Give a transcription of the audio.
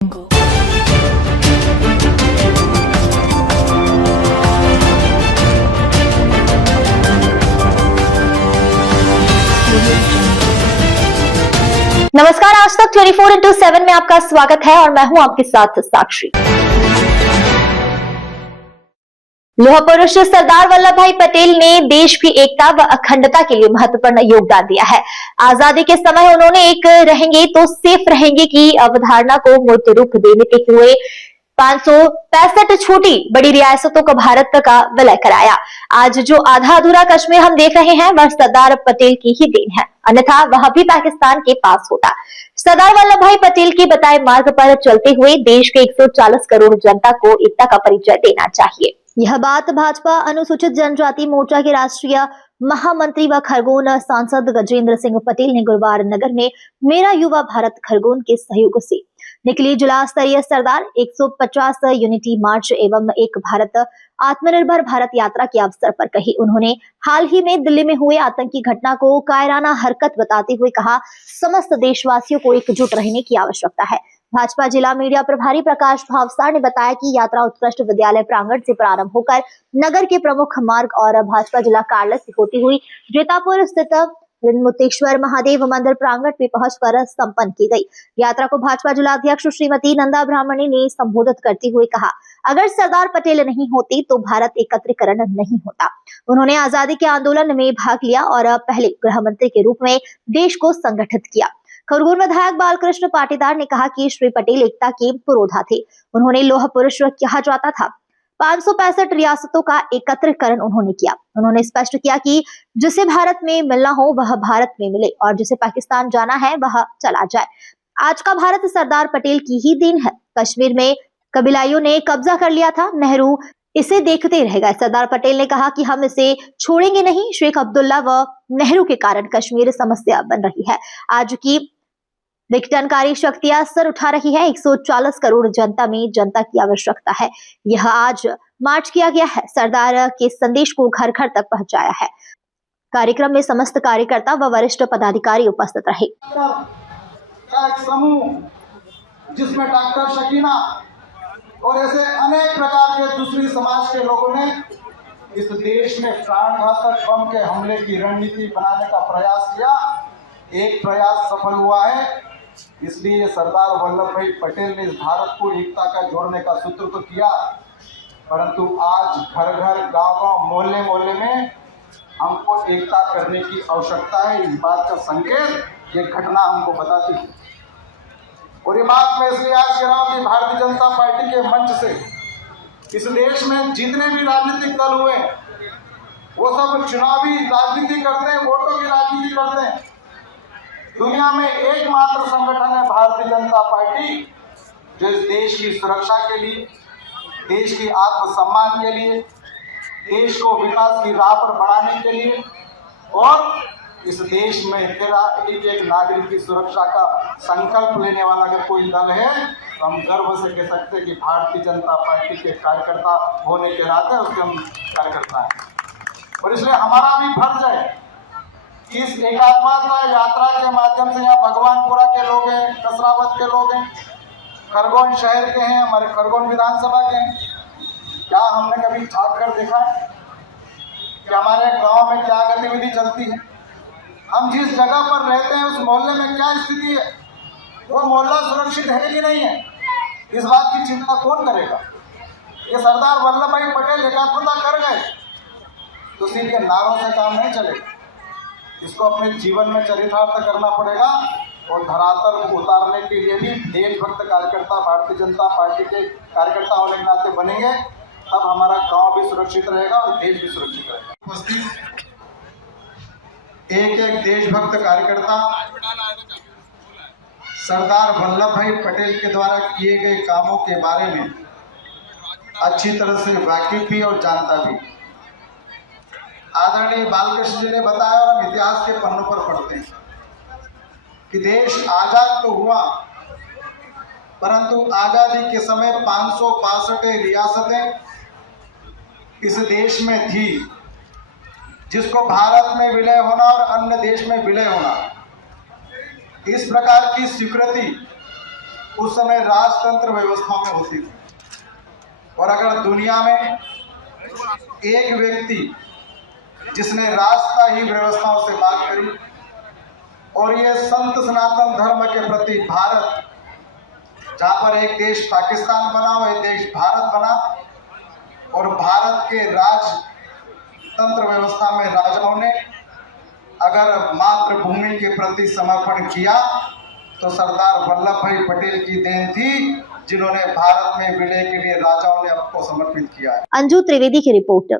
नमस्कार, आज तक 24x7 में आपका स्वागत है और मैं हूं आपके साथ साक्षी। लौह पुरुष सरदार वल्लभ भाई पटेल ने देश की एकता व अखंडता के लिए महत्वपूर्ण योगदान दिया है। आजादी के समय उन्होंने एक रहेंगे तो सेफ रहेंगे की अवधारणा को मूर्त रूप देने के हुए 565 छोटी बड़ी रियासतों को भारत का विलय कराया। आज जो आधा अधूरा कश्मीर हम देख रहे हैं वह सरदार पटेल की ही देन है, अन्यथा वह भी पाकिस्तान के पास होता। सरदार वल्लभ भाई पटेल के बताए मार्ग पर चलते हुए देश के 140 करोड़ जनता को एकता का परिचय देना चाहिए। यह बात भाजपा अनुसूचित जनजाति मोर्चा के राष्ट्रीय महामंत्री व खरगोन सांसद गजेंद्र सिंह पटेल ने गुरुवार नगर में मेरा युवा भारत खरगोन के सहयोग से निकली जिला स्तरीय सरदार 150 यूनिटी मार्च एवं एक भारत आत्मनिर्भर भारत यात्रा के अवसर पर कही। उन्होंने हाल ही में दिल्ली में हुए आतंकी घटना को कायराना हरकत बताते हुए कहा, समस्त देशवासियों को एकजुट रहने की आवश्यकता है। भाजपा जिला मीडिया प्रभारी प्रकाश भावसार ने बताया कि यात्रा उत्कृष्ट विद्यालय प्रांगण से प्रारंभ होकर नगर के प्रमुख मार्ग और भाजपा जिला कार्यालय से होती हुई जेतापुर स्थित मुक्तेश्वर महादेव मंदिर प्रांगण में पहुंचकर संपन्न की गई। यात्रा को भाजपा जिला अध्यक्ष श्रीमती नंदा ब्राह्मणी ने संबोधित करते हुए कहा, अगर सरदार पटेल नहीं होती तो भारत एकत्रीकरण नहीं होता। उन्होंने आजादी के आंदोलन में भाग लिया और पहले गृह मंत्री के रूप में देश को संगठित किया। खरगोन विधायक बालकृष्ण पाटीदार ने कहा कि श्री पटेल एकता के पुरोधा थे। उन्होंने लौह पुरुष कहा जाता था। 565 रियासतों का एकत्रीकरण उन्होंने किया। उन्होंने स्पष्ट किया कि जिसे भारत में मिलना हो वह भारत में मिले और जिसे पाकिस्तान जाना है वह चला जाए। आज का भारत सरदार पटेल की ही देन है। कश्मीर में कबीलाइयों ने कब्जा कर लिया था, नेहरू इसे देखते रह गए। सरदार पटेल ने कहा कि हम इसे छोड़ेंगे नहीं। शेख अब्दुल्ला व नेहरू के कारण कश्मीर समस्या बन रही है। आज की विघटनकारी शक्तियां सर उठा रही है। 140 करोड़ जनता में जनता की आवश्यकता है। यह आज मार्च किया गया है, सरदार के संदेश को घर घर तक पहुंचाया है। कार्यक्रम में समस्त कार्यकर्ता व वरिष्ठ पदाधिकारी उपस्थित रहे। एक समूह जिसमें डॉक्टर शकीना और ऐसे अनेक प्रकार के दूसरी समाज के लोगों ने इस देश में प्राणघातक बम के हमले की रणनीति बनाने का प्रयास किया। एक प्रयास सफल हुआ है, इसलिए सरदार वल्लभ भाई पटेल ने इस भारत को एकता का जोड़ने का सूत्र तो किया, परंतु आज घर घर गांव-गांव मोहल्ले मोहल्ले में हमको एकता करने की आवश्यकता है। इस बात का संकेत ये घटना हमको बताती है। और ये बात मैं इसलिए आज कह रहा हूँ कि भारतीय जनता पार्टी के मंच से इस देश में जितने भी राजनीतिक दल हुए वो सब चुनावी राजनीति करते हैं, वोटों की राजनीति करते हैं। दुनिया में एकमात्र संगठन है भारतीय जनता पार्टी जो इस देश की सुरक्षा के लिए, देश की आत्मसम्मान के लिए, देश को विकास की राह पर बढ़ाने के लिए और इस देश में तेरा एक नागरिक की सुरक्षा का संकल्प लेने वाला अगर कोई दल है तो हम गर्व से कह सकते हैं कि भारतीय जनता पार्टी के कार्यकर्ता होने के नाते उसके हम कार्यकर्ता हैं। और इसलिए हमारा भी फर्ज है इस एकात्मता यात्रा के माध्यम से, यहाँ भगवानपुरा के लोग हैं, कसरावत के लोग हैं, खरगोन शहर के हैं, हमारे खरगोन विधानसभा के हैं, क्या हमने कभी झाँक कर देखा कि हमारे गांव में क्या गतिविधि चलती है? हम जिस जगह पर रहते हैं उस मोहल्ले में क्या स्थिति है? वो मोहल्ला सुरक्षित है कि नहीं है? इस बात की चिंता कौन करेगा? ये सरदार वल्लभ भाई पटेल एकात्मता कर गए तो सीधे नारों से काम नहीं चलेगा। इसको अपने जीवन में चरितार्थ करना पड़ेगा और धरातल को उतारने के लिए भी देशभक्त कार्यकर्ता भारतीय जनता पार्टी के कार्यकर्ता होने के नाते बनेंगे, तब हमारा गांव भी सुरक्षित रहेगा और देश भी सुरक्षित रहेगा। एक एक देशभक्त कार्यकर्ता सरदार वल्लभ भाई पटेल के द्वारा किए गए कामों के बारे में अच्छी तरह से वाकिफ भी और जानता भी। आदरणीय बालकृष्ण जी ने बताया और हम इतिहास के पन्नों पर पढ़ते हैं कि देश आजाद तो हुआ, परंतु आजादी के समय 562 रियासतें इस देश में थी, जिसको भारत में विलय होना और अन्य देश में विलय होना, इस प्रकार की स्वीकृति उस समय राजतंत्र व्यवस्था में होती थी। और अगर दुनिया में एक व्यक्ति जिसने रास्ता ही व्यवस्थाओं से बात करी और ये संत सनातन धर्म के प्रति भारत, जहाँ पर एक देश पाकिस्तान बना और एक देश भारत बना, और भारत के राजतंत्र व्यवस्था में राजाओं ने अगर मातृभूमि के प्रति समर्पण किया तो सरदार वल्लभ भाई पटेल की देन थी, जिन्होंने भारत में विलय के लिए राजाओं ने आपको समर्पित किया है। अंजू त्रिवेदी की रिपोर्ट।